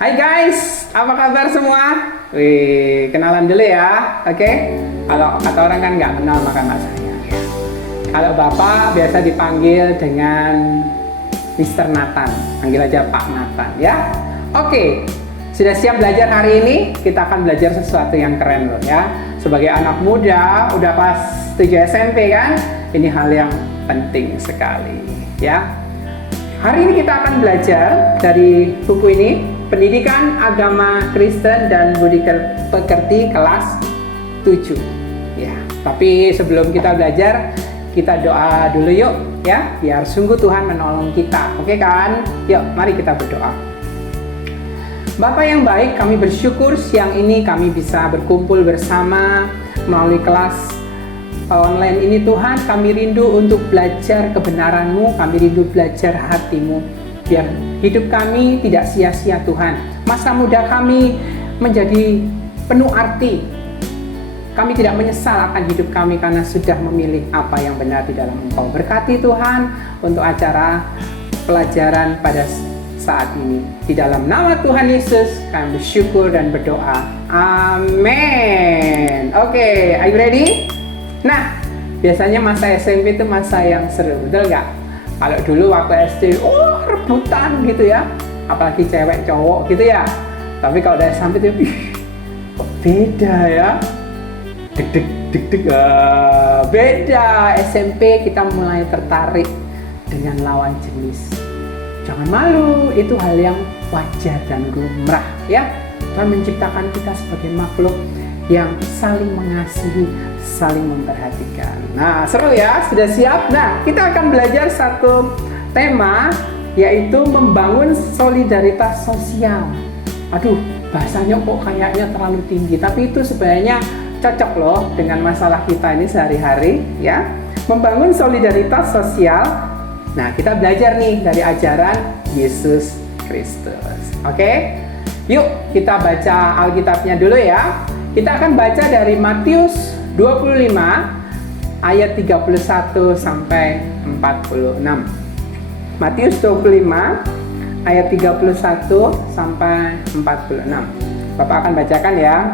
Hai guys, apa kabar semua? Wih, kenalan dulu ya, oke? Kalau kata orang kan nggak kenal maka nggak sayang. Kalau Bapak biasa dipanggil dengan Mr. Nathan, panggil aja Pak Nathan ya. Oke, sudah siap belajar hari ini? Kita akan belajar sesuatu yang keren loh ya. Sebagai anak muda, udah pas 7 SMP kan? Ini hal yang penting sekali ya. Hari ini kita akan belajar dari buku ini, Pendidikan Agama Kristen dan Budi Pekerti kelas 7 ya. Tapi sebelum kita belajar, kita doa dulu yuk ya, biar sungguh Tuhan menolong kita. Oke kan? Yuk, mari kita berdoa. Bapa yang baik, kami bersyukur siang ini kami bisa berkumpul bersama melalui kelas online ini. Tuhan, kami rindu untuk belajar kebenaran-Mu, kami rindu belajar hati-Mu, biar hidup kami tidak sia-sia Tuhan. Masa muda kami menjadi penuh arti. Kami tidak menyesal akan hidup kami karena sudah memilih apa yang benar di dalam Engkau. Berkati Tuhan untuk acara pelajaran pada saat ini. Di dalam nama Tuhan Yesus kami bersyukur dan berdoa. Amin. Oke, are you ready? Nah, biasanya masa SMP itu masa yang seru, betul nggak? Kalau dulu waktu SD, rebutan gitu ya, apalagi cewek cowok gitu ya. Tapi kalau udah SMP itu, kok beda ya? Deg-deg, beda. SMP kita mulai tertarik dengan lawan jenis. Jangan malu, itu hal yang wajar dan lumrah ya. Tuhan menciptakan kita sebagai makhluk yang saling mengasihi, saling memperhatikan. Nah, seru ya, sudah siap? Nah, kita akan belajar satu tema, yaitu membangun solidaritas sosial. Aduh, bahasanya kok kayaknya terlalu tinggi, tapi itu sebenarnya cocok loh dengan masalah kita ini sehari-hari ya. Membangun solidaritas sosial. Nah, kita belajar nih dari ajaran Yesus Kristus. Oke? Yuk, kita baca Alkitabnya dulu ya. Kita akan baca dari Matius 25 ayat 31 sampai 46. Matius 25 ayat 31 sampai 46. Bapak akan bacakan ya.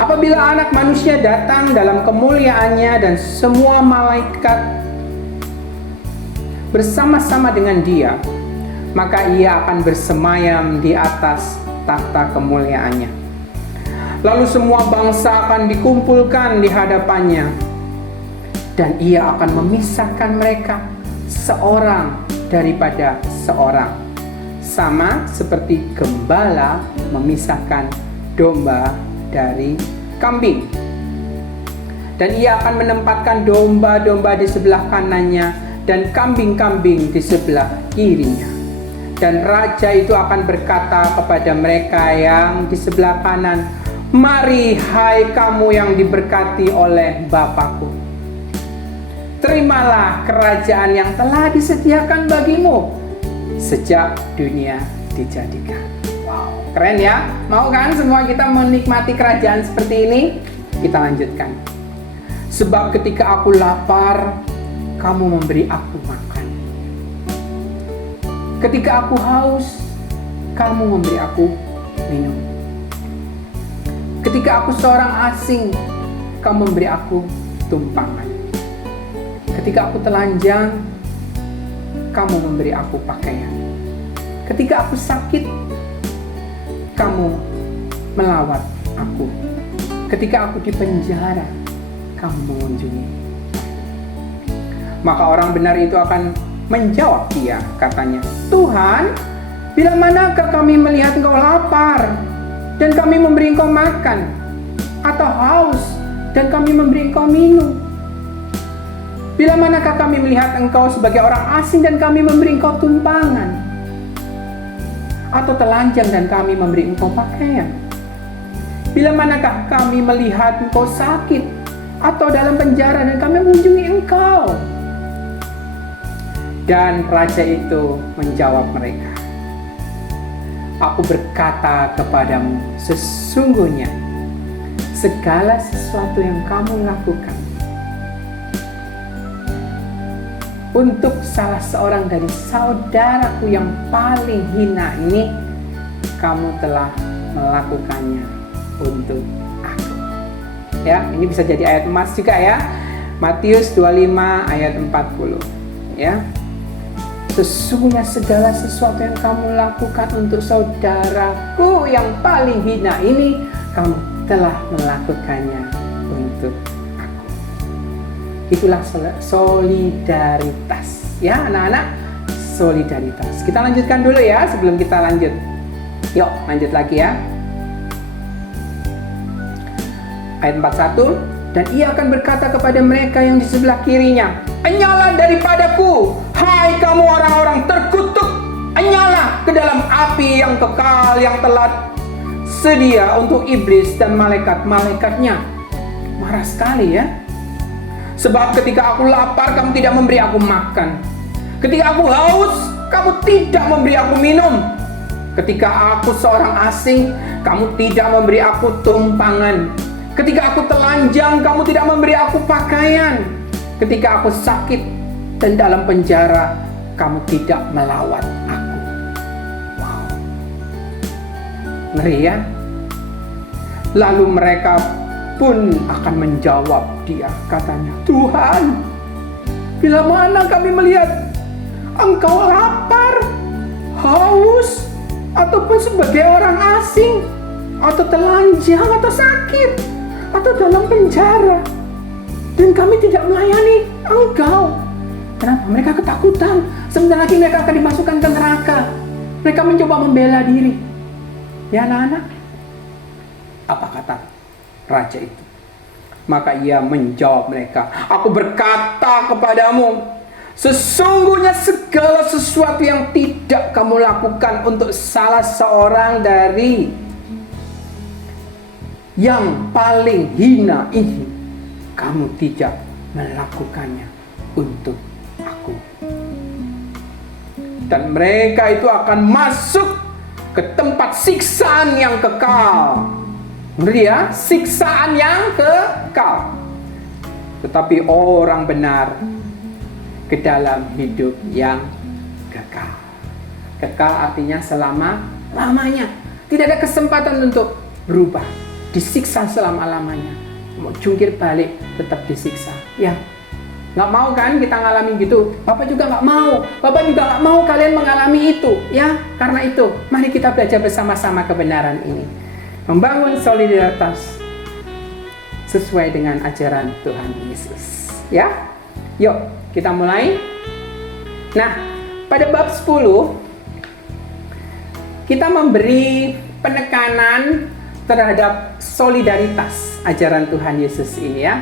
Apabila Anak Manusia datang dalam kemuliaannya dan semua malaikat bersama-sama dengan Dia, maka Ia akan bersemayam di atas takhta kemuliaannya. Lalu semua bangsa akan dikumpulkan di hadapannya, dan Ia akan memisahkan mereka seorang daripada seorang, sama seperti gembala memisahkan domba dari kambing. Dan Ia akan menempatkan domba-domba di sebelah kanannya dan kambing-kambing di sebelah kirinya. Dan Raja itu akan berkata kepada mereka yang di sebelah kanan, "Mari hai kamu yang diberkati oleh Bapakku, terimalah kerajaan yang telah disediakan bagimu sejak dunia dijadikan." Wow, keren ya? Mau kan semua kita menikmati kerajaan seperti ini? Kita lanjutkan. Sebab ketika aku lapar, kamu memberi aku makan. Ketika aku haus, kamu memberi aku minum. Ketika aku seorang asing, kamu memberi aku tumpangan. Ketika aku telanjang, kamu memberi aku pakaian. Ketika aku sakit, kamu melawat aku. Ketika aku di penjara, kamu mengunjungi. Maka orang benar itu akan menjawab dia, katanya, "Tuhan, bila manakah kami melihat Engkau lapar dan kami memberi Engkau makan, atau haus dan kami memberi Engkau minum? Bila manakah kami melihat Engkau sebagai orang asing dan kami memberi Engkau tumpangan, atau telanjang dan kami memberi Engkau pakaian? Bila manakah kami melihat Engkau sakit atau dalam penjara dan kami mengunjungi Engkau?" Dan raja itu menjawab mereka, "Aku berkata kepadamu, sesungguhnya segala sesuatu yang kamu lakukan untuk salah seorang dari saudaraku yang paling hina ini, kamu telah melakukannya untuk aku. Ya, ini bisa jadi ayat emas juga ya. Matius 25 ayat 40. Ya. Sesungguhnya segala sesuatu yang kamu lakukan untuk saudaraku yang paling hina ini, kamu telah melakukannya untuk aku. Itulah solidaritas. Ya anak-anak, solidaritas. Kita lanjutkan dulu ya sebelum kita lanjut. Yuk lanjut lagi ya. Ayat 41. Dan ia akan berkata kepada mereka yang di sebelah kirinya, "Enyala daripadaku, hai kamu orang-orang terkutuk, enyala ke dalam api yang kekal yang telah sedia untuk iblis dan malaikat-malaikatnya." Marah sekali ya. Sebab ketika aku lapar, kamu tidak memberi aku makan. Ketika aku haus, kamu tidak memberi aku minum. Ketika aku seorang asing, kamu tidak memberi aku tumpangan. Ketika aku telanjang, kamu tidak memberi aku pakaian. Ketika aku sakit dan dalam penjara, kamu tidak melawat aku. Wow. Ngeri ya. Lalu mereka pun akan menjawab dia, katanya, "Tuhan, bila mana kami melihat Engkau lapar, haus, ataupun sebagai orang asing, atau telanjang, atau sakit, atau dalam penjara, dan kami tidak melayani Engkau?" Kenapa? Mereka ketakutan. Sebentar lagi mereka akan dimasukkan ke neraka. Mereka mencoba membela diri. Ya anak-anak, apa kata raja itu? Maka ia menjawab mereka, "Aku berkata kepadamu, sesungguhnya segala sesuatu yang tidak kamu lakukan untuk salah seorang dari yang paling hina ini, kamu tidak melakukannya untuk aku." Dan mereka itu akan masuk ke tempat siksaan yang kekal. Ngeri ya, siksaan yang kekal. Tetapi orang benar ke dalam hidup yang kekal. Kekal artinya selama-lamanya. Tidak ada kesempatan untuk berubah. Disiksa selama-lamanya. Mau jungkir balik tetap disiksa. Ya, nggak mau kan kita ngalami gitu. Bapak juga nggak mau. Bapak juga nggak mau kalian mengalami itu. Ya, karena itu mari kita belajar bersama-sama kebenaran ini. Membangun solidaritas sesuai dengan ajaran Tuhan Yesus. Ya, yuk kita mulai. Nah, pada bab 10 kita memberi penekanan terhadap solidaritas ajaran Tuhan Yesus ini ya.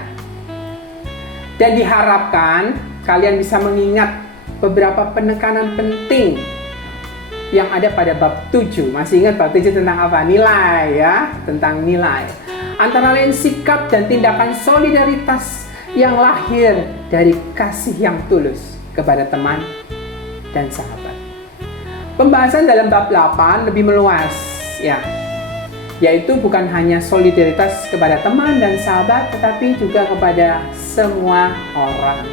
Dan diharapkan kalian bisa mengingat beberapa penekanan penting yang ada pada bab 7. Masih ingat bab 7 tentang apa? Nilai ya, tentang nilai. Antara lain sikap dan tindakan solidaritas yang lahir dari kasih yang tulus kepada teman dan sahabat. Pembahasan dalam bab 8 lebih meluas ya, yaitu bukan hanya solidaritas kepada teman dan sahabat, tetapi juga kepada semua orang.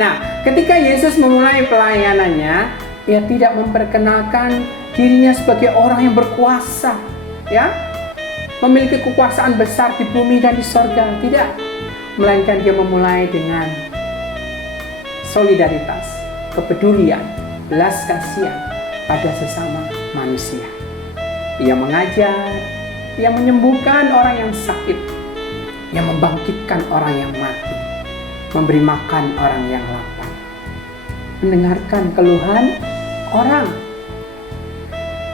Nah, ketika Yesus memulai pelayanannya, ia tidak memperkenalkan dirinya sebagai orang yang berkuasa, ya, memiliki kekuasaan besar di bumi dan di sorga, tidak. Melainkan dia memulai dengan solidaritas, kepedulian, belas kasihan pada sesama manusia. Ia mengajar, ia menyembuhkan orang yang sakit, ia membangkitkan orang yang mati, memberi makan orang yang lapar, mendengarkan keluhan orang,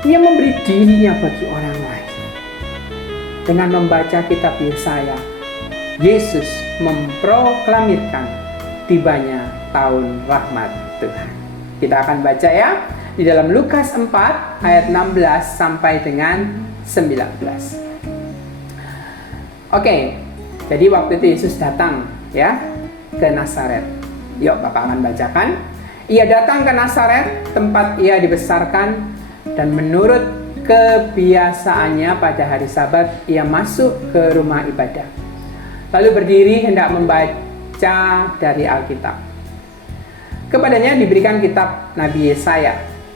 ia memberi dirinya bagi orang lain. Dengan membaca kitab Yesaya, Yesus memproklamirkan tibanya tahun rahmat Tuhan. Kita akan baca ya di dalam Lukas 4 ayat 16 sampai dengan 19. Oke, jadi waktu itu Yesus datang ya ke Nazaret. Yuk Bapak akan bacakan. Ia datang ke Nazaret, tempat ia dibesarkan, dan menurut kebiasaannya pada hari Sabat ia masuk ke rumah ibadah. Lalu berdiri hendak membaca dari Alkitab. Kepadanya diberikan kitab Nabi Yesaya.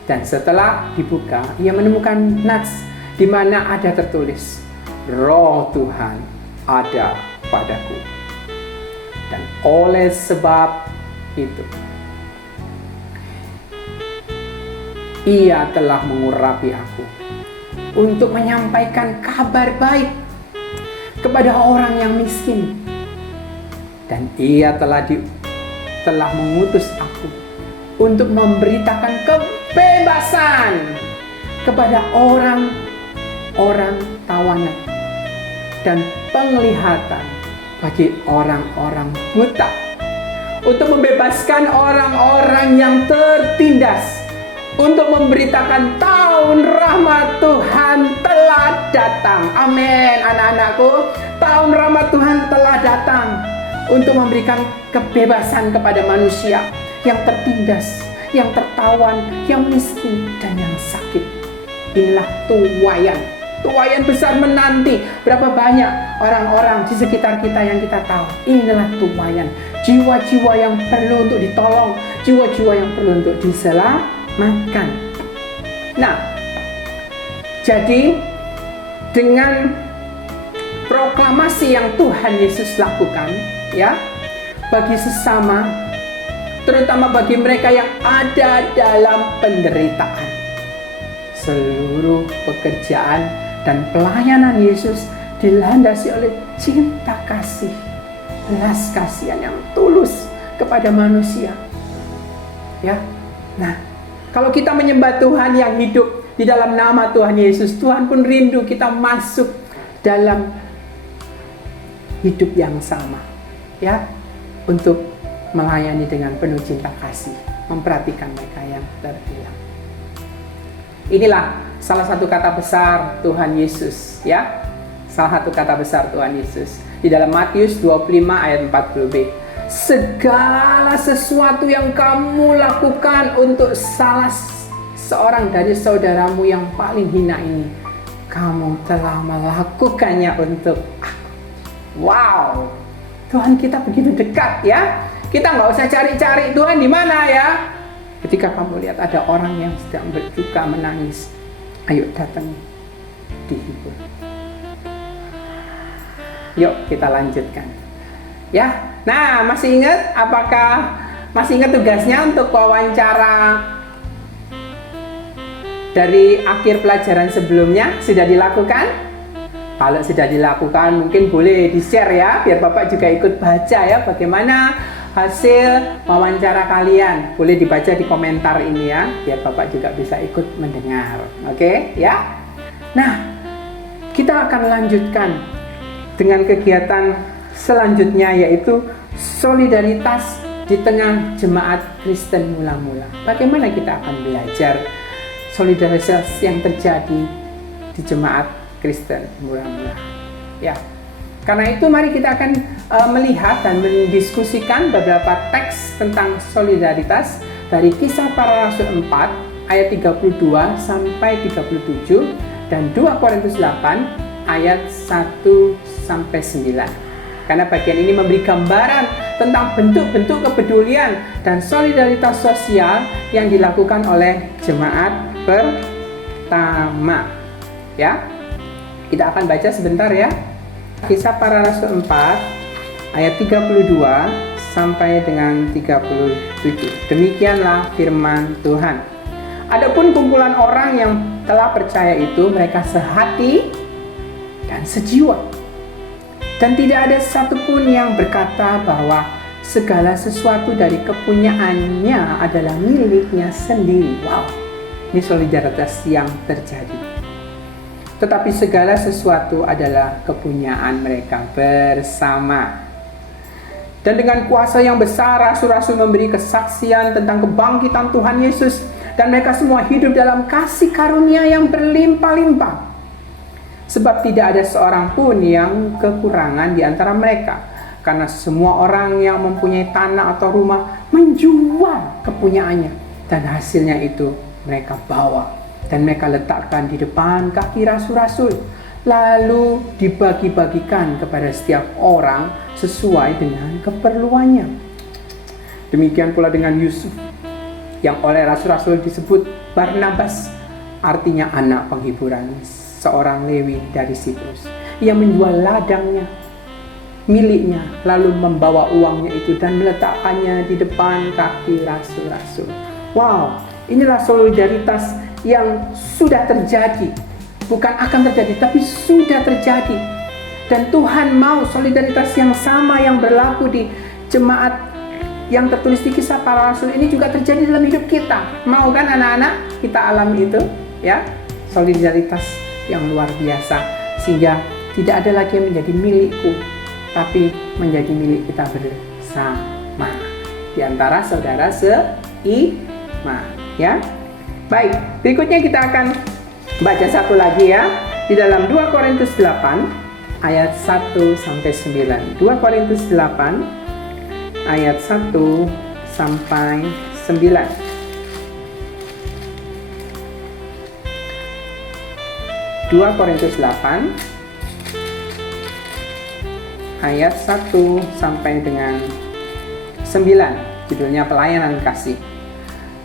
Dan setelah dibuka, ia menemukan nats di mana ada tertulis, Roh Tuhan ada padaku. Dan oleh sebab itu, ia telah mengurapi aku untuk menyampaikan kabar baik kepada orang yang miskin. Dan ia telah mengutus aku untuk memberitakan kebebasan kepada orang-orang tawanan dan penglihatan bagi orang-orang buta, untuk membebaskan orang-orang yang tertindas, untuk memberitakan tahun rahmat Tuhan telah datang. Amin, anak-anakku. Tahun rahmat Tuhan telah datang untuk memberikan kebebasan kepada manusia yang tertindas, yang tertawan, yang miskin, dan yang sakit. Inilah tuaian besar menanti. Berapa banyak orang-orang di sekitar kita yang kita tahu. Inilah tuaian, jiwa-jiwa yang perlu untuk ditolong, jiwa-jiwa yang perlu untuk diselamatkan. Nah, jadi dengan proklamasi yang Tuhan Yesus lakukan, ya, bagi sesama, terutama bagi mereka yang ada dalam penderitaan, seluruh pekerjaan dan pelayanan Yesus dilandasi oleh cinta kasih, belas kasihan yang tulus kepada manusia. Ya, nah, kalau kita menyembah Tuhan yang hidup di dalam nama Tuhan Yesus, Tuhan pun rindu kita masuk dalam hidup yang sama, ya, untuk melayani dengan penuh cinta kasih, memperhatikan mereka yang terhilang. Inilah salah satu kata besar Tuhan Yesus, ya. Salah satu kata besar Tuhan Yesus di dalam Matius 25 ayat 40b. Segala sesuatu yang kamu lakukan untuk salah seorang dari saudaramu yang paling hina ini, kamu telah melakukannya untuk aku. Wow, Tuhan kita begitu dekat, ya. Kita nggak usah cari-cari Tuhan di mana, ya. Ketika kamu lihat ada orang yang sedang berduka, menangis, ayo datang, dihibur. Yuk kita lanjutkan, ya. Nah, masih ingat tugasnya untuk wawancara dari akhir pelajaran sebelumnya? Sudah dilakukan? Kalau sudah dilakukan, mungkin boleh di-share, ya, biar Bapak juga ikut baca, ya, bagaimana hasil wawancara kalian. Boleh dibaca di komentar ini, ya, biar Bapak juga bisa ikut mendengar. Oke, ya. Nah, kita akan lanjutkan dengan kegiatan selanjutnya, yaitu solidaritas di tengah jemaat Kristen mula-mula. Bagaimana kita akan belajar solidaritas yang terjadi di jemaat Kristen mula-mula, ya. Karena itu mari kita akan melihat dan mendiskusikan beberapa teks tentang solidaritas dari Kisah Para Rasul 4 ayat 32 sampai 37 dan 2 Korintus 8 ayat 1 sampai 9. Karena bagian ini memberi gambaran tentang bentuk-bentuk kepedulian dan solidaritas sosial yang dilakukan oleh jemaat pertama, ya. Kita akan baca sebentar, ya. Kisah Para Rasul 4 ayat 32 sampai dengan 37. Demikianlah firman Tuhan. Adapun kumpulan orang yang telah percaya itu, mereka sehati dan sejiwa. Dan tidak ada satupun yang berkata bahwa segala sesuatu dari kepunyaannya adalah miliknya sendiri. Wow, ini solidaritas yang terjadi. Tetapi segala sesuatu adalah kepunyaan mereka bersama. Dan dengan kuasa yang besar, rasul-rasul memberi kesaksian tentang kebangkitan Tuhan Yesus. Dan mereka semua hidup dalam kasih karunia yang berlimpah-limpah. Sebab tidak ada seorang pun yang kekurangan di antara mereka. Karena semua orang yang mempunyai tanah atau rumah menjual kepunyaannya. Dan hasilnya itu mereka bawa. Dan mereka letakkan di depan kaki rasul-rasul. Lalu dibagi-bagikan kepada setiap orang sesuai dengan keperluannya. Demikian pula dengan Yusuf, yang oleh rasul-rasul disebut Barnabas artinya anak penghiburan, seorang Lewi dari Siprus. Ia menjual ladangnya, miliknya, lalu membawa uangnya itu dan meletakkannya di depan kaki rasul-rasul. Wow, inilah solidaritas yang sudah terjadi. Bukan akan terjadi, tapi sudah terjadi. Dan Tuhan mau solidaritas yang sama yang berlaku di jemaat yang tertulis di Kisah Para Rasul ini juga terjadi dalam hidup kita. Mau kan anak-anak kita alami itu, ya? Solidaritas yang luar biasa, sehingga tidak ada lagi yang menjadi milikku, tapi menjadi milik kita bersama di antara saudara seiman, ya. Baik, berikutnya kita akan baca satu lagi ya, di dalam 2 Korintus 8 ayat 1 sampai 9. 2 Korintus 8 ayat 1 sampai 9. 2 Korintus 8 ayat 1 sampai dengan 9, judulnya pelayanan kasih.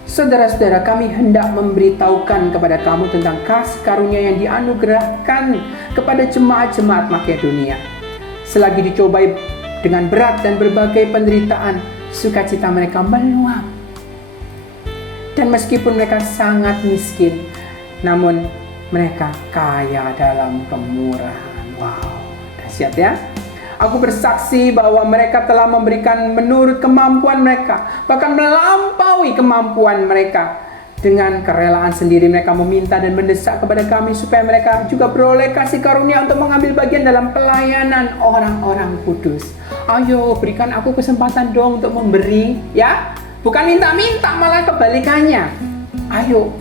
Saudara-saudara, kami hendak memberitahukan kepada kamu tentang kasih karunia yang dianugerahkan kepada jemaat-jemaat Makedonia. Selagi dicobai dengan berat dan berbagai penderitaan, sukacita mereka meluap. Dan meskipun mereka sangat miskin, namun mereka kaya dalam kemurahan. Wow, dahsyat ya. Aku bersaksi bahwa mereka telah memberikan menurut kemampuan mereka, bahkan melampaui kemampuan mereka. Dengan kerelaan sendiri mereka meminta dan mendesak kepada kami supaya mereka juga beroleh kasih karunia untuk mengambil bagian dalam pelayanan orang-orang kudus. Ayo, berikan aku kesempatan dong untuk memberi, ya. Bukan minta-minta, malah kebalikannya. Ayo,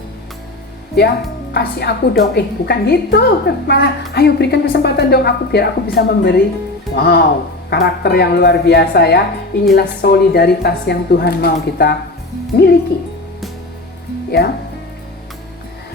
ya, kasih aku dong. Bukan gitu, malah ayo berikan kesempatan dong aku biar aku bisa memberi. Wow, karakter yang luar biasa ya. Inilah solidaritas yang Tuhan mau kita miliki, ya.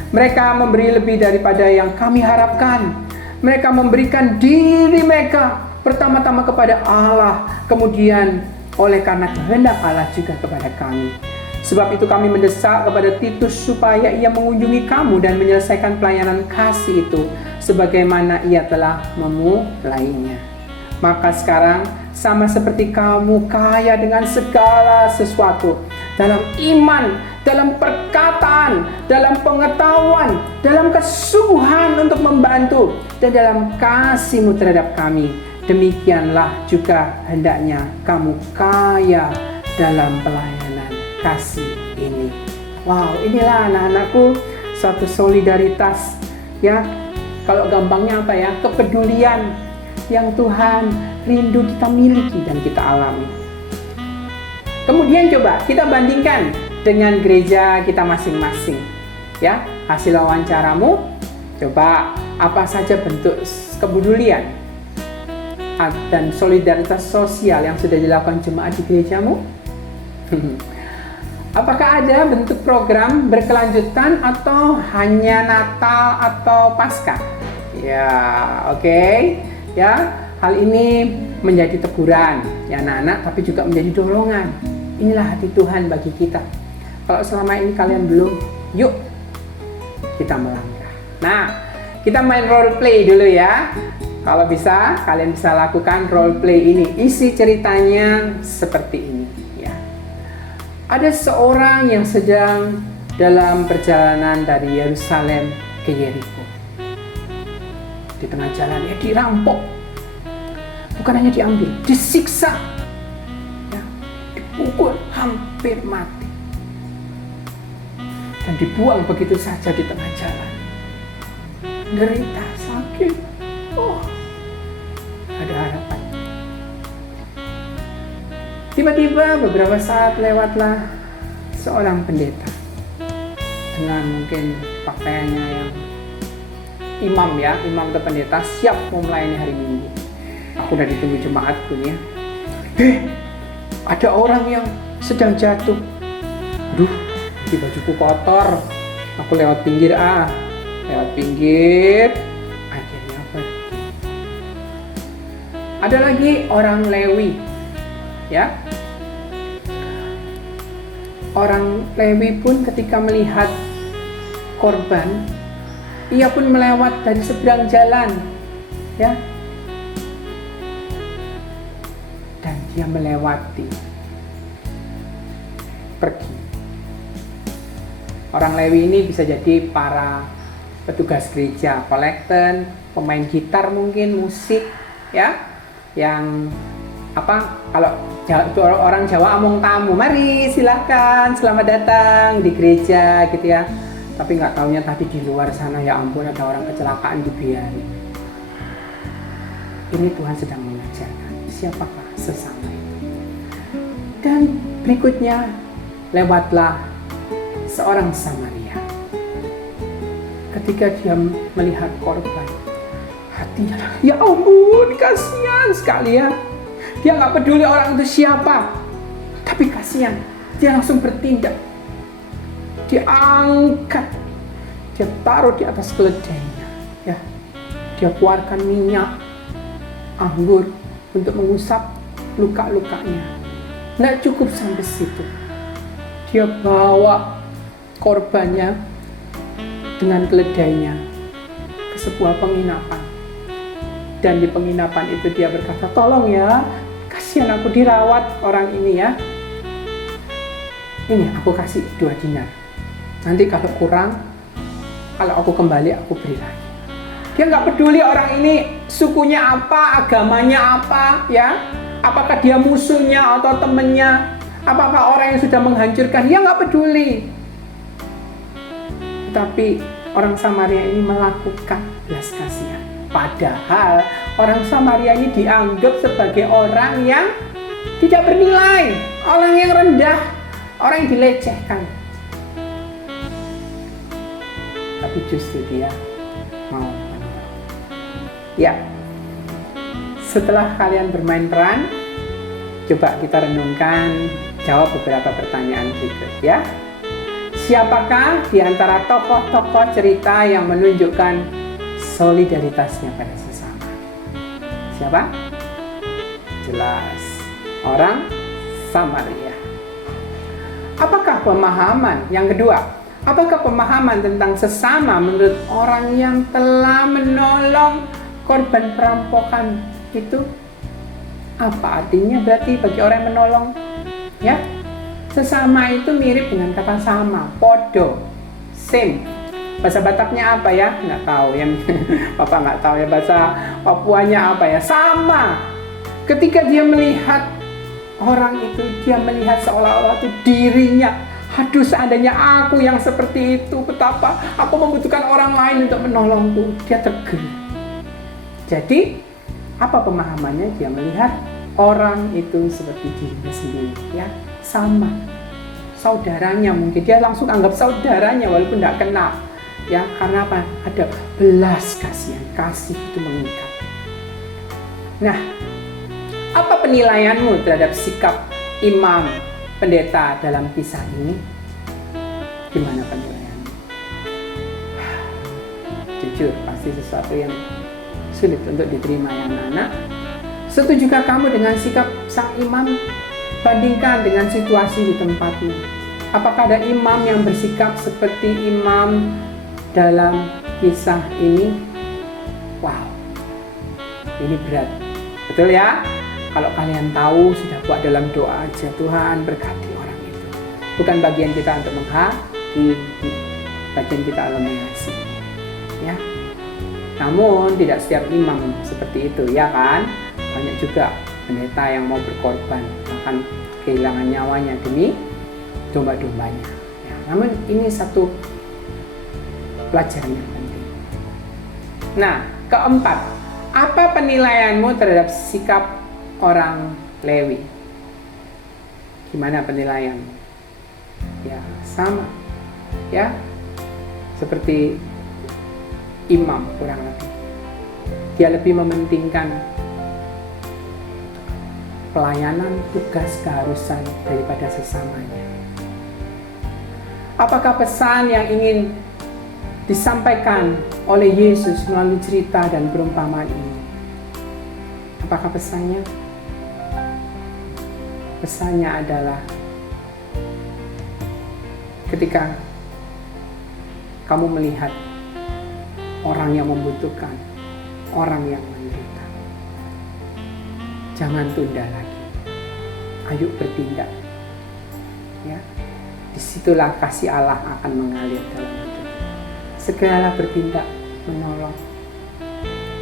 Mereka memberi lebih daripada yang kami harapkan. Mereka memberikan diri mereka pertama-tama kepada Allah, kemudian oleh karena kehendak Allah juga kepada kami. Sebab itu kami mendesak kepada Titus supaya ia mengunjungi kamu dan menyelesaikan pelayanan kasih itu sebagaimana ia telah memulainya. Maka sekarang sama seperti kamu kaya dengan segala sesuatu, dalam iman, dalam perkataan, dalam pengetahuan, dalam kesungguhan untuk membantu, dan dalam kasihmu terhadap kami, demikianlah juga hendaknya kamu kaya dalam pelayanan kasih ini. Wow, inilah anak-anakku suatu solidaritas, ya. Kalau gampangnya apa ya? Kepedulian yang Tuhan rindu kita miliki dan kita alami. Kemudian coba kita bandingkan dengan gereja kita masing-masing, ya. Hasil wawancaramu, coba apa saja bentuk kepedulian dan solidaritas sosial yang sudah dilakukan jemaat di gerejamu? Apakah ada bentuk program berkelanjutan atau hanya Natal atau Paskah? Ya, oke. Ya, hal ini menjadi teguran ya anak-anak, tapi juga menjadi dorongan. Inilah hati Tuhan bagi kita. Kalau selama ini kalian belum, yuk kita melangkah. Nah, kita main role play dulu ya. Kalau bisa, kalian bisa lakukan role play ini. Isi ceritanya seperti ini ya. Ada seorang yang sedang dalam perjalanan dari Yerusalem ke Yeriko. Di tengah jalan ya dirampok, bukan hanya diambil, disiksa, ya, dipukul hampir mati, dan dibuang begitu saja di tengah jalan. Derita, sakit, ada harapan. Tiba-tiba beberapa saat lewatlah seorang pendeta dengan mungkin pakaiannya yang imam ya, imam atau pendeta siap mau melayani hari Minggu. Aku udah ditunggu jemaatku nih ya. Ada orang yang sedang jatuh. Aduh, di bajuku kotor. Aku lewat pinggir akhirnya pergi. Ada lagi orang Lewi ya. Orang Lewi pun ketika melihat korban, ia pun melewat dari seberang jalan, ya. Dan dia melewati, pergi. Orang Lewi ini bisa jadi para petugas gereja, kolekten, pemain gitar mungkin, musik, ya, yang kalau orang Jawa among tamu, mari silahkan, selamat datang di gereja gitu ya. Tapi nggak taunya tadi di luar sana, ya ampun, ada orang kecelakaan dibiarin. Ini Tuhan sedang mengajarkan siapakah sesama itu. Dan berikutnya, lewatlah seorang Samaria. Ketika dia melihat korban, hatinya, ya ampun, kasihan sekali ya. Dia nggak peduli orang itu siapa, tapi kasihan. Dia langsung bertindak. Dia angkat, dia taruh di atas keledainya, ya. Dia keluarkan minyak anggur untuk mengusap luka-lukanya. Nggak cukup sampai situ. Dia bawa korbannya dengan keledainya ke sebuah penginapan. Dan di penginapan itu dia berkata, tolong ya, kasihan aku dirawat orang ini ya. Ini aku kasih 2 dinar. Nanti kalau kurang, kalau aku kembali aku beri lagi. Dia nggak peduli orang ini sukunya apa, agamanya apa, ya. Apakah dia musuhnya atau temannya, apakah orang yang sudah menghancurkan, dia nggak peduli. Tetapi orang Samaria ini melakukan belas kasihan. Padahal orang Samaria ini dianggap sebagai orang yang tidak bernilai, orang yang rendah, orang yang dilecehkan. Tapi justru dia mau menolong. Ya, setelah kalian bermain peran, coba kita renungkan, jawab beberapa pertanyaan berikut ya. Siapakah di antara tokoh-tokoh cerita yang menunjukkan solidaritasnya pada sesama? Siapa? Jelas, orang Samaria. Apakah pemahaman yang kedua? Apakah pemahaman tentang sesama menurut orang yang telah menolong korban perampokan itu? Apa artinya berarti bagi orang yang menolong? Ya, sesama itu mirip dengan kata sama, podo, same. Bahasa Bataknya apa ya? Nggak tahu ya. Bapak nggak tahu ya bahasa Papuanya apa ya? Sama. Ketika dia melihat orang itu, dia melihat seolah-olah itu dirinya. Aduh, seandainya aku yang seperti itu, betapa aku membutuhkan orang lain untuk menolongku. Dia tergerak. Jadi, apa pemahamannya? Dia melihat orang itu seperti dirinya sendiri, ya, sama. Saudaranya mungkin, dia langsung anggap saudaranya walaupun tidak kenal. Ya, karena apa? Ada belas kasihan, kasih itu mengikat. Nah, apa penilaianmu terhadap sikap imam pendeta dalam kisah ini? Gimana penilaianmu? Jujur, pasti sesuatu yang sulit untuk diterima ya anak-anak. Setujukah kamu dengan sikap sang imam? Bandingkan dengan situasi di tempatmu. Apakah ada imam yang bersikap seperti imam dalam kisah ini? Wow, ini berat. Betul ya? Kalau kalian tahu, sudah buat dalam doa aja, Tuhan berkati orang itu. Bukan bagian kita untuk menghakimi, bagian kita adalah mengasihi. Ya. Namun tidak setiap imam seperti itu, ya kan? Banyak juga pendeta yang mau berkorban, bahkan kehilangan nyawanya demi domba-dombanya. Ya, namun ini satu pelajaran yang penting. Nah, keempat, apa penilaianmu terhadap sikap orang Lewi? Gimana penilaian? Ya, sama. Ya, seperti imam kurang lebih. Dia lebih mementingkan pelayanan, tugas, keharusan daripada sesamanya. Apakah pesan yang ingin disampaikan oleh Yesus melalui cerita dan perumpamaan ini? Apakah pesannya? Pesannya adalah ketika kamu melihat orang yang membutuhkan, orang yang menderita. Jangan tunda lagi. Ayo bertindak. Ya. Disitulah kasih Allah akan mengalir dalam hidup. Segeralah bertindak, menolong.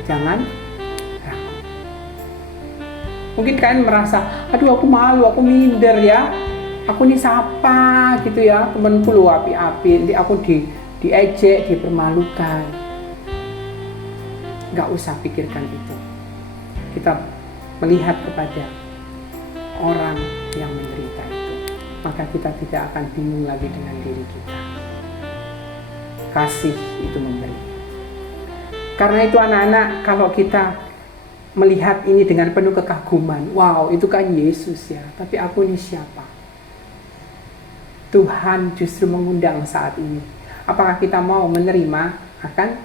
Jangan ragu. Mungkin kalian merasa, aduh aku malu, aku minder ya. Aku nih siapa gitu ya, temanku lu api-api, nanti aku diejek, dipermalukan. Gak usah pikirkan itu. Kita melihat kepada orang yang menderita itu, maka kita tidak akan bingung lagi dengan diri kita. Kasih itu memberi. Karena itu anak-anak, kalau kita melihat ini dengan penuh kekaguman, wow itu kan Yesus ya, tapi aku ini siapa? Tuhan justru mengundang saat ini. Apakah kita mau menerima akan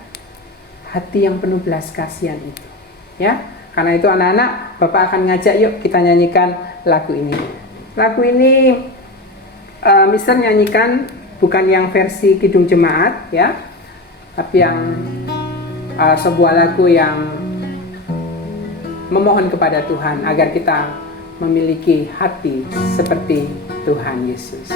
hati yang penuh belas kasihan itu? Ya, karena itu anak-anak, Bapak akan ngajak yuk kita nyanyikan lagu ini. Lagu ini Mister nyanyikan bukan yang versi Kidung Jemaat ya, tapi yang sebuah lagu yang memohon kepada Tuhan agar kita memiliki hati seperti Tuhan Yesus.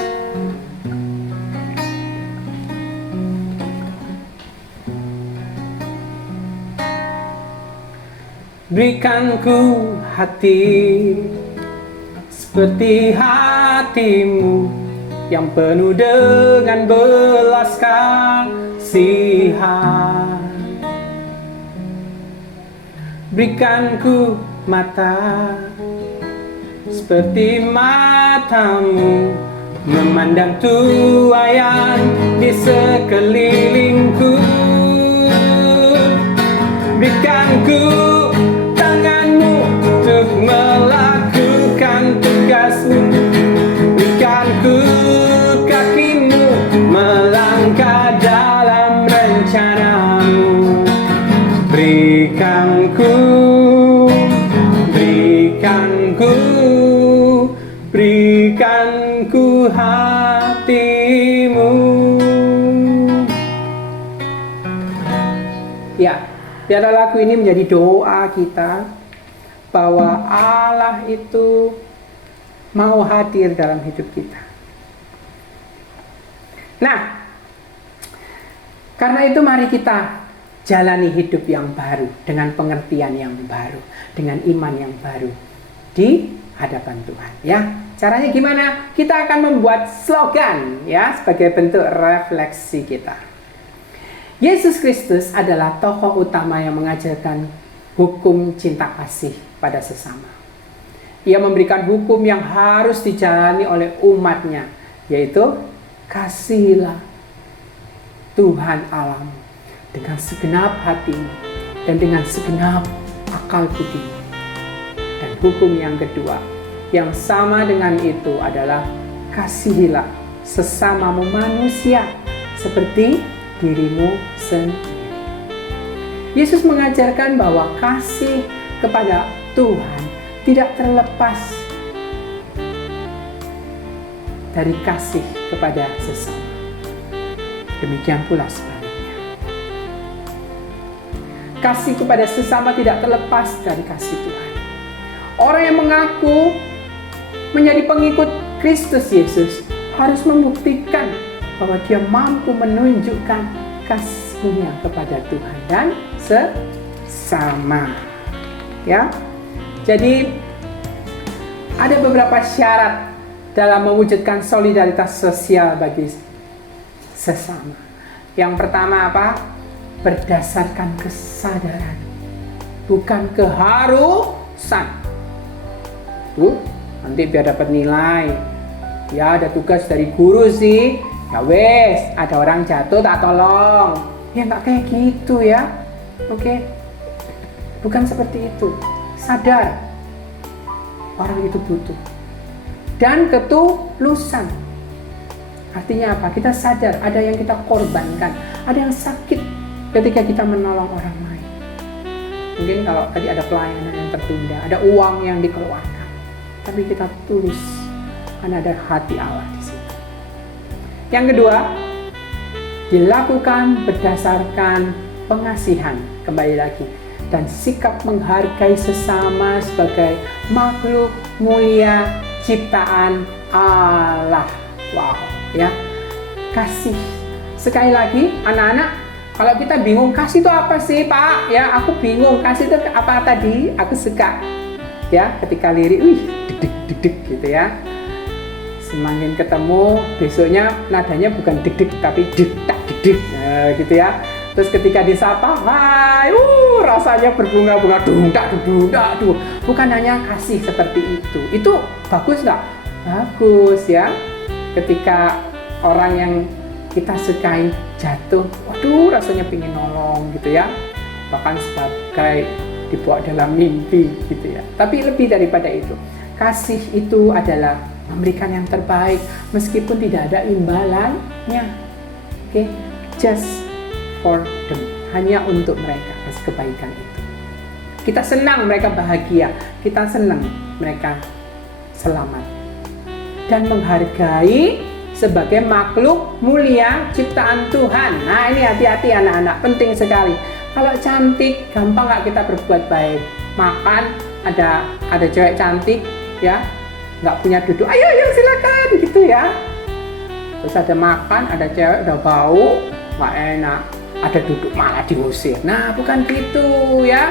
Berikan ku hati seperti hatimu yang penuh dengan belas kasihan. Berikan ku mata seperti matamu, memandang tuaian di sekelilingku. Berikan ku tanganmu untuk melakukan tugasmu. Berikan ku kakimu melangkah dalam rencanamu. Berikan ku hatimu. Ya, biarlah lagu ini menjadi doa kita bahwa Allah itu mau hadir dalam hidup kita. Nah, karena itu mari kita jalani hidup yang baru, dengan pengertian yang baru, dengan iman yang baru di hadapan Tuhan ya. Caranya gimana? Kita akan membuat slogan ya sebagai bentuk refleksi kita. Yesus Kristus adalah tokoh utama yang mengajarkan hukum cinta kasih pada sesama. Ia memberikan hukum yang harus dijalani oleh umatnya, yaitu kasihilah Tuhan Allahmu dengan segenap hatimu dan dengan segenap akal budimu. Dan hukum yang kedua yang sama dengan itu adalah kasihilah sesamamu manusia seperti dirimu sendiri. Yesus mengajarkan bahwa kasih kepada Tuhan tidak terlepas dari kasih kepada sesama. Demikian pula sebaliknya. Kasih kepada sesama tidak terlepas dari kasih Tuhan. Orang yang mengaku menjadi pengikut Kristus Yesus harus membuktikan bahwa dia mampu menunjukkan kasihnya kepada Tuhan dan sesama. Ya. Jadi ada beberapa syarat dalam mewujudkan solidaritas sosial bagi sesama. Yang pertama apa? Berdasarkan kesadaran, bukan keharusan. Nanti biar dapat nilai. Ya ada tugas dari guru sih. Ya wes, ada orang jatuh tak tolong. Ya nggak kayak gitu ya. Oke. Bukan seperti itu. Sadar orang itu butuh. Dan ketulusan. Artinya apa? Kita sadar ada yang kita korbankan, ada yang sakit ketika kita menolong orang lain. Mungkin kalau tadi ada pelayanan yang tertunda, ada uang yang dikeluarkan. Tapi kita tulus karena ada hati Allah di situ. Yang kedua, dilakukan berdasarkan pengasihan, kembali lagi, dan sikap menghargai sesama sebagai makhluk mulia ciptaan Allah. Wow, ya. Kasih. Sekali lagi, anak-anak, kalau kita bingung kasih itu apa sih, Pak? Ya, aku bingung kasih itu apa tadi? Aku suka. Ya, ketika lirik, deg-deg gitu ya. Semakin ketemu, besoknya nadanya bukan deg-deg tapi deg-tak deg-deg, gitu ya. Terus ketika disapa, hai, rasanya berbunga-bunga, dung-dak, dung-dak. Bukan hanya kasih seperti itu. Itu bagus nggak? Bagus ya. Ketika orang yang kita sukai jatuh, waduh, rasanya pengen nolong gitu ya. Bahkan sebagai dibawa dalam mimpi gitu ya. Tapi lebih daripada itu, kasih itu adalah memberikan yang terbaik meskipun tidak ada imbalannya. Oke, just for them, hanya untuk mereka atas kebaikan itu. Kita senang mereka bahagia, kita senang mereka selamat, dan menghargai sebagai makhluk mulia ciptaan Tuhan. Nah, ini hati-hati anak-anak, penting sekali. Kalau cantik, gampang nggak kita berbuat baik? Makan, ada cewek cantik, ya, nggak punya duduk, ayo silakan gitu ya. Terus ada makan, ada cewek udah bau, nggak enak, ada duduk malah diusir. Nah, bukan gitu ya.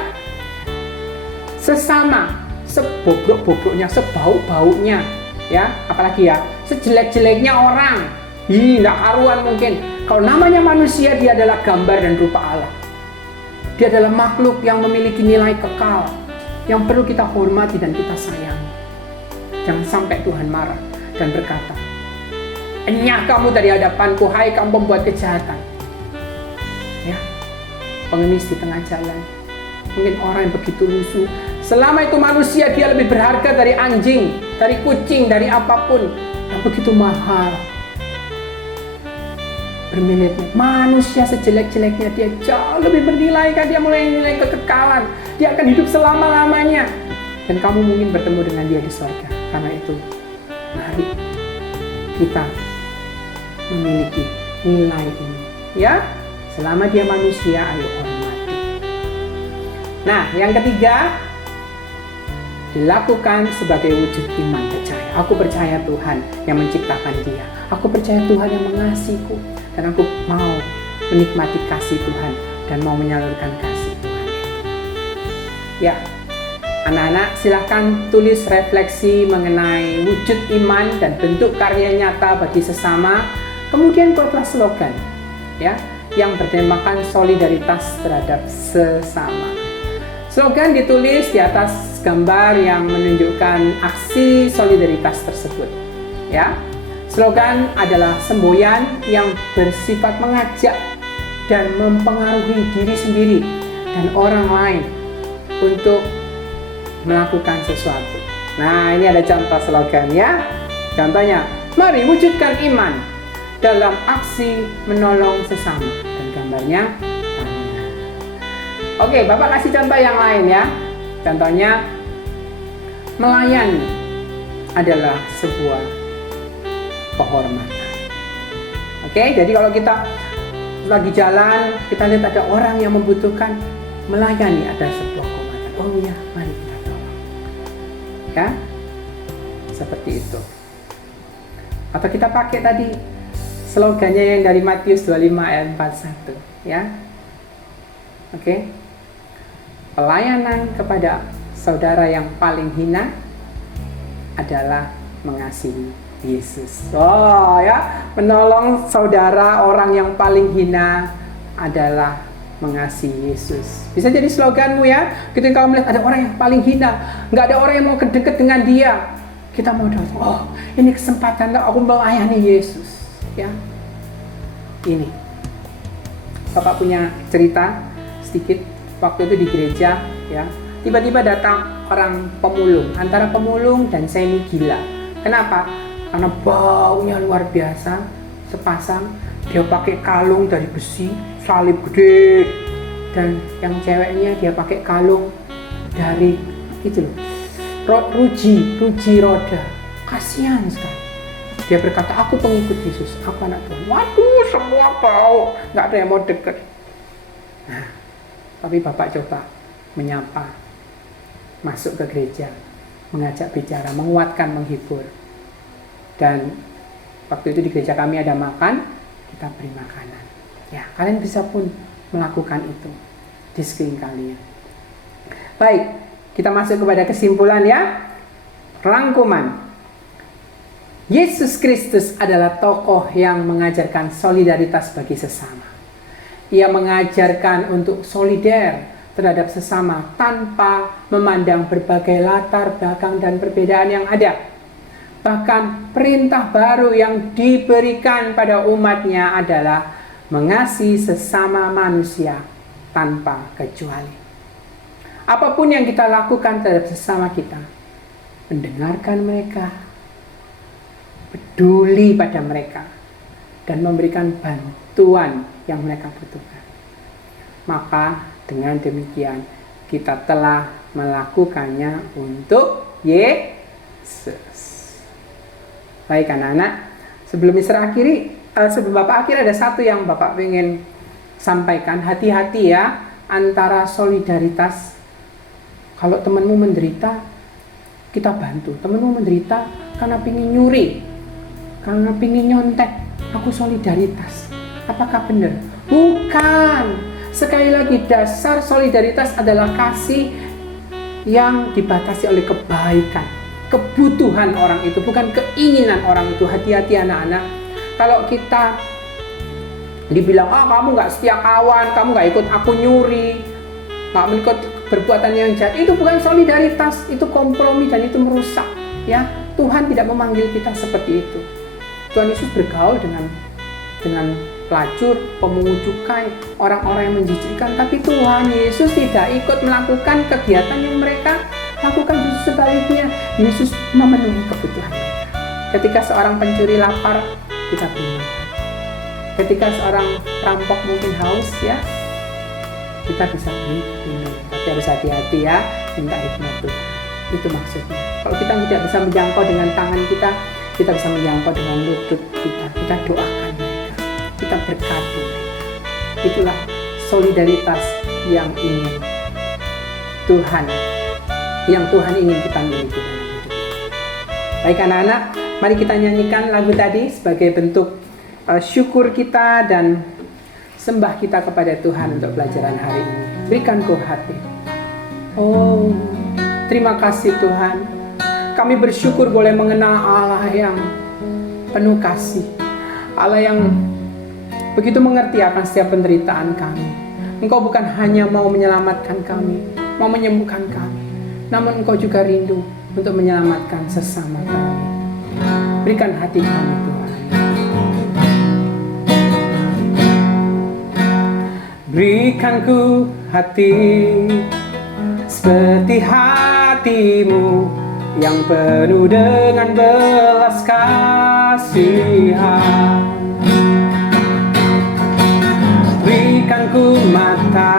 Sesama, sebobrok-bobroknya, sebau-baunya, ya, apalagi ya, sejelek-jeleknya orang, nggak karuan mungkin. Kalau namanya manusia, dia adalah gambar dan rupa Allah. Dia adalah makhluk yang memiliki nilai kekal, yang perlu kita hormati dan kita sayangi. Jangan sampai Tuhan marah dan berkata, enyah kamu dari hadapanku, hai kamu pembuat kejahatan. Ya, pengemis di tengah jalan, mungkin orang yang begitu lusuh. Selama itu manusia, dia lebih berharga dari anjing, dari kucing, dari apapun yang begitu mahal. Berminatnya, manusia sejelek-jeleknya dia jauh lebih bernilai, kan? Dia mulai nilai kekekalan, dia akan hidup selama-lamanya, dan kamu mungkin bertemu dengan dia di surga. Karena itu, mari kita memiliki nilai ini, ya. Selama dia manusia, ayo hormati. Nah, yang ketiga, dilakukan sebagai wujud iman percaya. Aku percaya Tuhan yang menciptakan dia. Aku percaya Tuhan yang mengasihiku. Dan aku mau menikmati kasih Tuhan dan mau menyalurkan kasih Tuhan. Ya, anak-anak silakan tulis refleksi mengenai wujud iman dan bentuk karya nyata bagi sesama. Kemudian buatlah slogan, ya, yang bertemakan solidaritas terhadap sesama. Slogan ditulis di atas gambar yang menunjukkan aksi solidaritas tersebut, ya. Slogan adalah semboyan yang bersifat mengajak dan mempengaruhi diri sendiri dan orang lain untuk melakukan sesuatu. Nah, ini ada contoh slogan ya. Contohnya, mari wujudkan iman dalam aksi menolong sesama. Dan gambarnya Oke, Bapak kasih contoh yang lain ya. Contohnya, melayani adalah sebuah kehormatan. Oke, jadi kalau kita lagi jalan, kita lihat ada orang yang membutuhkan, melayani ada sebuah kehormatan. Oh ya, mari kita tolong. Ya, seperti itu. Atau kita pakai tadi slogannya yang dari Matius 25 ayat 41, ya. Oke. Pelayanan kepada saudara yang paling hina adalah mengasihi Yesus. Oh ya, menolong saudara orang yang paling hina adalah mengasihi Yesus. Bisa jadi sloganmu ya. Ketika kamu melihat ada orang yang paling hina, nggak ada orang yang mau dekat dengan dia, kita mau datang. Oh, ini kesempatan aku melayani Yesus. Ya, ini. Bapak punya cerita sedikit. Waktu itu di gereja, ya, tiba-tiba datang orang pemulung, antara pemulung dan semi gila. Kenapa? Karena baunya luar biasa. Sepasang, dia pakai kalung dari besi, salib gede, dan yang ceweknya dia pakai kalung dari itu loh, ruji roda. Kasihan sekali. Dia berkata, aku pengikut Yesus, aku anak Tuhan. Waduh, semua bau, nggak ada yang mau deket. Nah, tapi Bapak coba menyapa, masuk ke gereja, mengajak bicara, menguatkan, menghibur. Dan waktu itu di gereja kami ada makan, kita beri makanan. Ya, kalian bisa pun melakukan itu di sekeliling kalian. Baik, kita masuk kepada kesimpulan ya. Rangkuman. Yesus Kristus adalah tokoh yang mengajarkan solidaritas bagi sesama. Ia mengajarkan untuk solider terhadap sesama tanpa memandang berbagai latar belakang dan perbedaan yang ada. Bahkan perintah baru yang diberikan pada umatnya adalah mengasihi sesama manusia tanpa kecuali. Apapun yang kita lakukan terhadap sesama kita, mendengarkan mereka, peduli pada mereka, dan memberikan bantuan yang mereka butuhkan. Maka dengan demikian kita telah melakukannya untuk Yesus. Baik anak-anak, sebelum Bapak akhiri ada satu yang Bapak ingin sampaikan. Hati-hati ya antara solidaritas. Kalau temanmu menderita, kita bantu. Temanmu menderita karena pingin nyuri, karena pingin nyontek, aku solidaritas. Apakah benar? Bukan. Sekali lagi, dasar solidaritas adalah kasih yang dibatasi oleh kebaikan, kebutuhan orang itu, bukan keinginan orang itu. Hati-hati anak-anak. Kalau kita dibilang, kamu gak setia kawan, kamu gak ikut aku nyuri, gak ikut perbuatan yang jahat, itu bukan solidaritas, itu kompromi dan itu merusak. Ya, Tuhan tidak memanggil kita seperti itu. Tuhan Yesus bergaul dengan pelacur, pemungut cukai, orang-orang yang menjijikkan, tapi Tuhan Yesus tidak ikut melakukan kegiatan yang mereka lakukan. Justru sebaliknya, Yesus memenuhi kebutuhan mereka. Ketika seorang pencuri lapar, kita beri makan. Ketika seorang perampok mungkin haus, ya, kita bisa beri minum. Tapi harus hati-hati ya, minta hikmat Tuhan. Itu maksudnya. Kalau kita tidak bisa menjangkau dengan tangan kita bisa menjangkau dengan lutut kita. Kita doakan mereka, kita berkati mereka. Itulah solidaritas yang Tuhan ingin kita miliki dalam hidup. Baik anak-anak, mari kita nyanyikan lagu tadi sebagai bentuk syukur kita dan sembah kita kepada Tuhan untuk pelajaran hari ini. Berikan ku hati. Oh, terima kasih Tuhan. Kami bersyukur boleh mengenal Allah yang penuh kasih. Allah yang begitu mengerti akan setiap penderitaan kami. Engkau bukan hanya mau menyelamatkan kami, mau menyembuhkan kami, namun Engkau juga rindu untuk menyelamatkan sesama kami. Berikan hati kami Tuhan. Berikan ku hati seperti hatimu yang penuh dengan belas kasihan. Berikan ku mata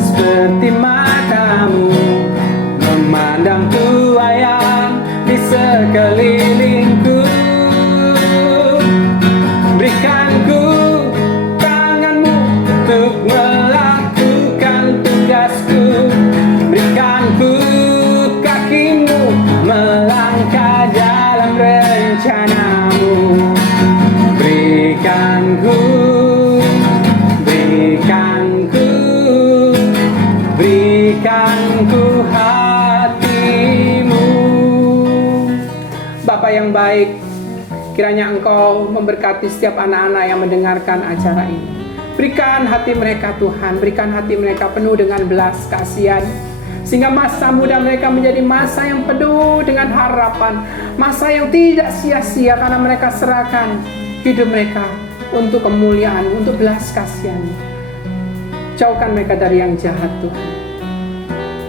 seperti matamu, memandang tua yang di sekelilingku. Berikan ku tanganmu untuk melakukan tugasku. Berikan ku kakimu melangkah dalam rencanamu. Berikan ku hatimu. Bapa yang baik, kiranya Engkau memberkati setiap anak-anak yang mendengarkan acara ini. Berikan hati mereka Tuhan, berikan hati mereka penuh dengan belas kasihan, sehingga masa muda mereka menjadi masa yang penuh dengan harapan, masa yang tidak sia-sia karena mereka serahkan hidup mereka untuk kemuliaan, untuk belas kasihan. Jauhkan mereka dari yang jahat Tuhan.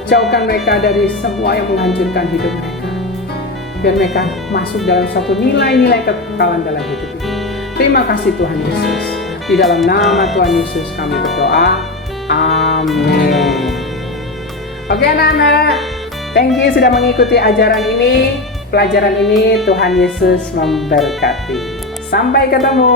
Jauhkan mereka dari semua yang menghancurkan hidup mereka. Biar mereka masuk dalam suatu nilai-nilai kekekalan dalam hidup ini. Terima kasih Tuhan Yesus. Di dalam nama Tuhan Yesus kami berdoa. Amin. Oke anak-anak, thank you sudah mengikuti ajaran ini. pelajaran ini. Tuhan Yesus memberkati. Sampai ketemu.